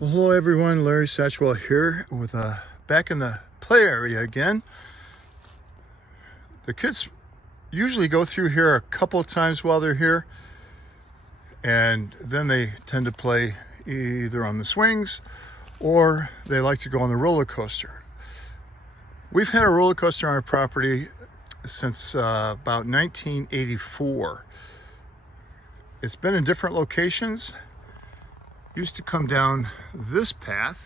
Well, hello everyone, Larry Satchwell here with back in the play area again. The kids usually go through here a couple of times while they're here, and then they tend to play either on the swings or they like to go on the roller coaster. We've had a roller coaster on our property since about 1984. It's been in different locations. Used to come down this path.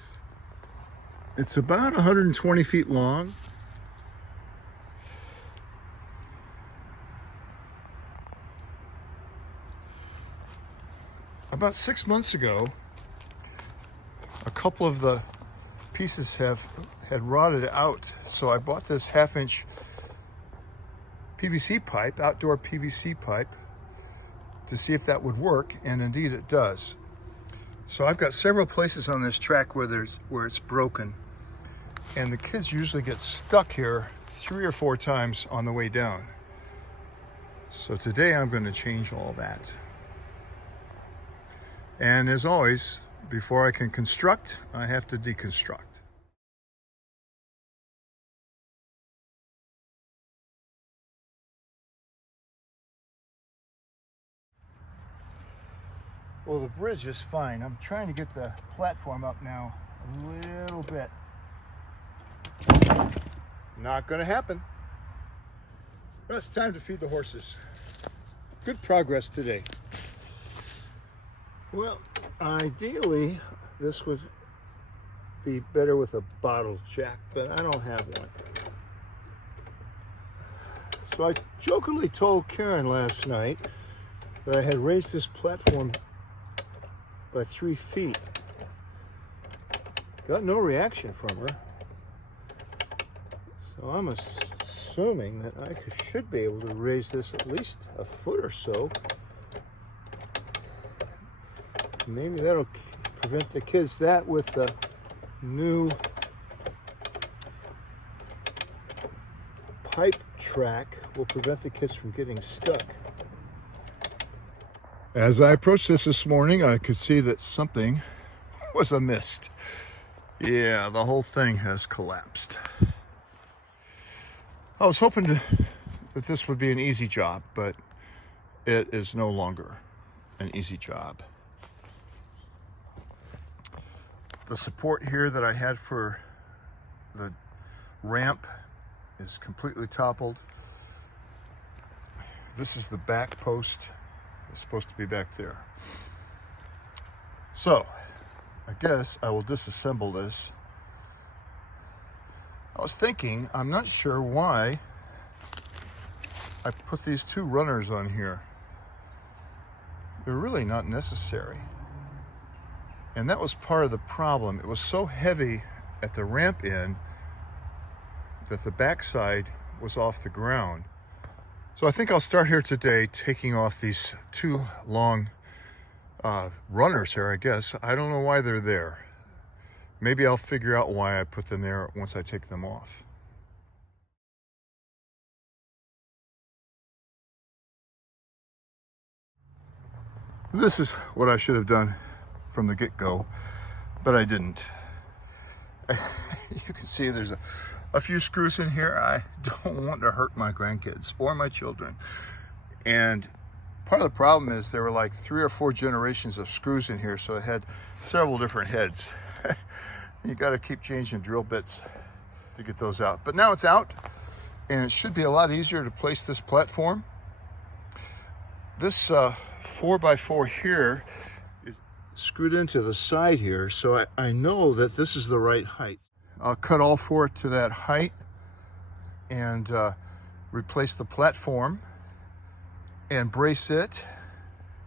It's about 120 feet long. About 6 months ago, a couple of the pieces had rotted out, so I bought this 1/2-inch PVC pipe, outdoor PVC pipe, to see if that would work, and indeed it does. So I've got several places on this track where it's broken, and the kids usually get stuck here 3 or 4 times on the way down. So today I'm going to change all that. And as always, before I can construct, I have to deconstruct. Well, the bridge is fine. I'm trying to get the platform up now a little bit. Not gonna happen. Well, it's time to feed the horses. Good progress today. Well, ideally, this would be better with a bottle jack, but I don't have one. So I jokingly told Karen last night that I had raised this platform by 3 feet. Got no reaction from her. So I'm assuming that I should be able to raise this at least a foot or so. Maybe that'll prevent the kids. That with the new pipe track will prevent the kids from getting stuck. As I approached this morning, I could see that something was amiss. Yeah, the whole thing has collapsed. I was hoping that this would be an easy job, but it is no longer an easy job. The support here that I had for the ramp is completely toppled. This is the back post. It's supposed to be back there. So I guess I will disassemble this. I was thinking, I'm not sure why I put these 2 runners on here. They're really not necessary. And that was part of the problem. It was so heavy at the ramp end that the backside was off the ground. So I think I'll start here today taking off these 2 long runners here, I guess. I don't know why they're there. Maybe I'll figure out why I put them there once I take them off. This is what I should have done from the get-go, but I didn't. You can see there's a few screws in here. I don't want to hurt my grandkids or my children. And part of the problem is there were like 3 or 4 generations of screws in here, so it had several different heads. You got to keep changing drill bits to get those out. But now it's out, and it should be a lot easier to place this platform. This 4x4 here is screwed into the side here, so I know that this is the right height. I'll cut all 4 to that height and replace the platform and brace it,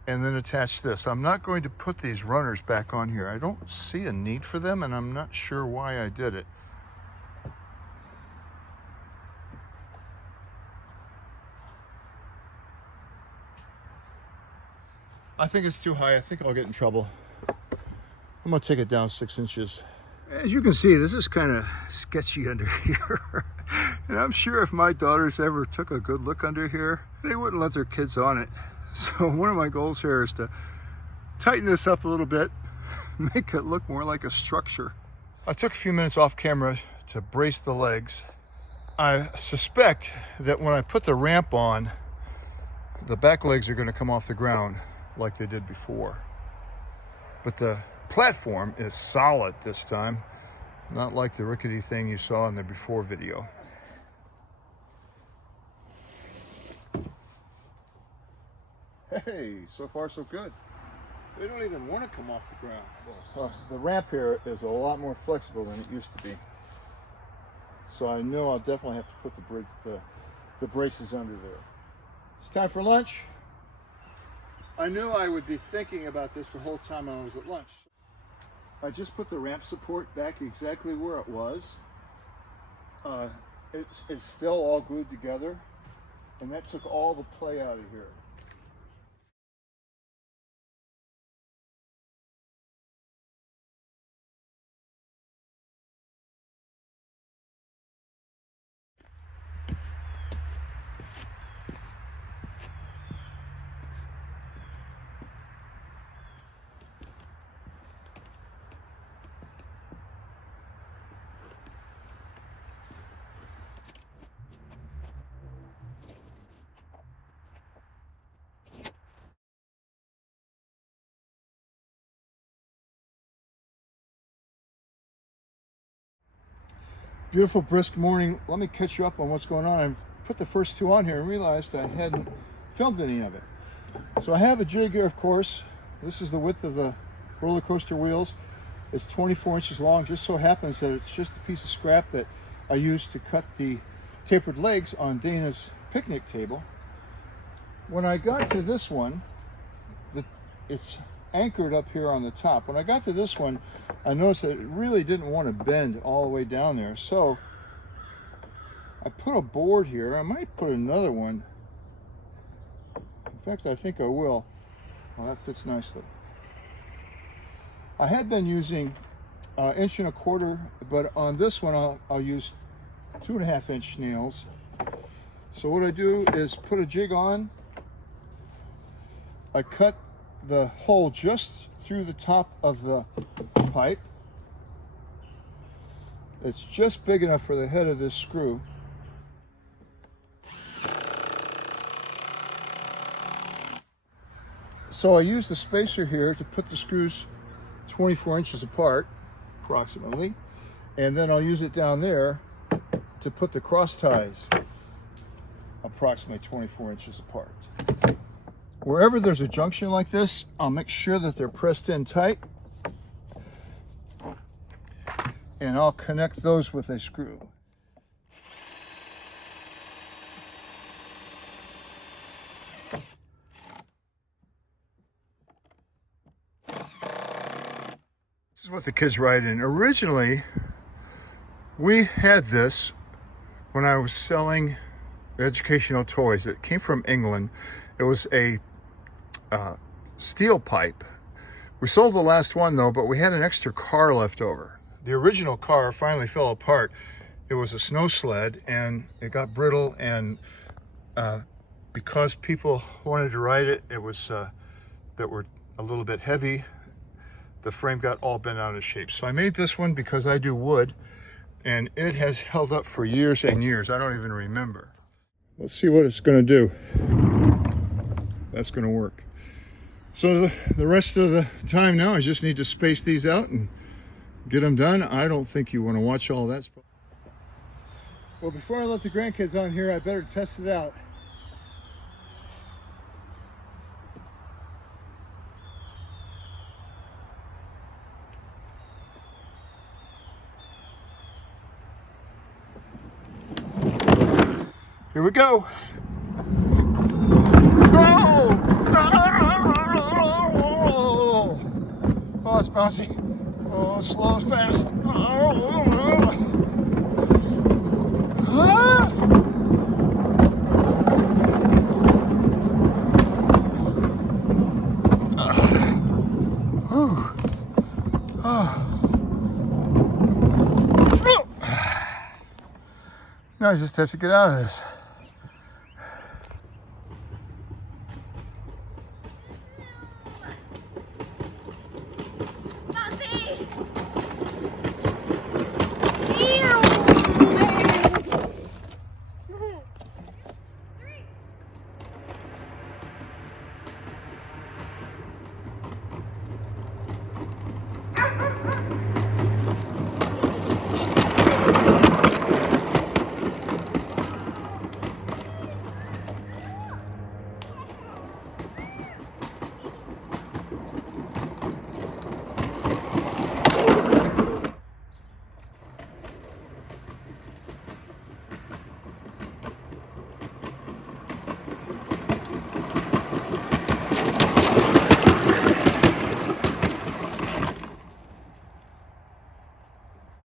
and then attach this. I'm not going to put these runners back on here. I don't see a need for them, and I'm not sure why I did it. I think it's too high. I think I'll get in trouble. I'm gonna take it down 6 inches. As you can see, this is kind of sketchy under here. And I'm sure if my daughters ever took a good look under here, they wouldn't let their kids on it. So one of my goals here is to tighten this up a little bit, make it look more like a structure. I took a few minutes off camera to brace the legs. I suspect that when I put the ramp on, the back legs are going to come off the ground like they did before. But the platform is solid this time, not like the rickety thing you saw in the before video. Hey, so far so good. They don't even want to come off the ground. Well, the ramp here is a lot more flexible than it used to be. So I know I'll definitely have to put the braces under there. It's time for lunch. I knew I would be thinking about this the whole time I was at lunch. I just put the ramp support back exactly where it was. It's still all glued together, and that took all the play out of here. Beautiful, brisk morning. Let me catch you up on what's going on. I put the first two on here and realized I hadn't filmed any of it. So I have a jig here, of course. This is the width of the roller coaster wheels. It's 24 inches long. Just so happens that it's just a piece of scrap that I used to cut the tapered legs on Dana's picnic table. When I got to this one, it's anchored up here on the top. When I got to this one, I noticed that it really didn't want to bend all the way down there. So I put a board here. I might put another one. In fact, I think I will. Well, that fits nicely. I had been using 1.25 inch, but on this one I'll use 2.5 inch nails. So what I do is put a jig on. I cut the hole just through the top of the pipe. It's just big enough for the head of this screw. So I use the spacer here to put the screws 24 inches apart, approximately, and then I'll use it down there to put the cross ties approximately 24 inches apart. Wherever there's a junction like this, I'll make sure that they're pressed in tight, and I'll connect those with a screw. This is what the kids ride in. Originally, we had this when I was selling educational toys. It came from England. It was a steel pipe. We sold the last one though, but we had an extra car left over. The original car finally fell apart. It was a snow sled and it got brittle, and because people wanted to ride it, it was that were a little bit heavy, the frame got all bent out of shape. So I made this one because I do wood, and it has held up for years and years. I don't even remember. Let's see what it's going to do. That's going to work. So the rest of the time now, I just need to space these out and get them done. I don't think you want to watch all that. Well, before I let the grandkids on here, I better test it out. Here we go. Oh, it's bouncy. Oh, slow and fast. Now I just have to get out of this.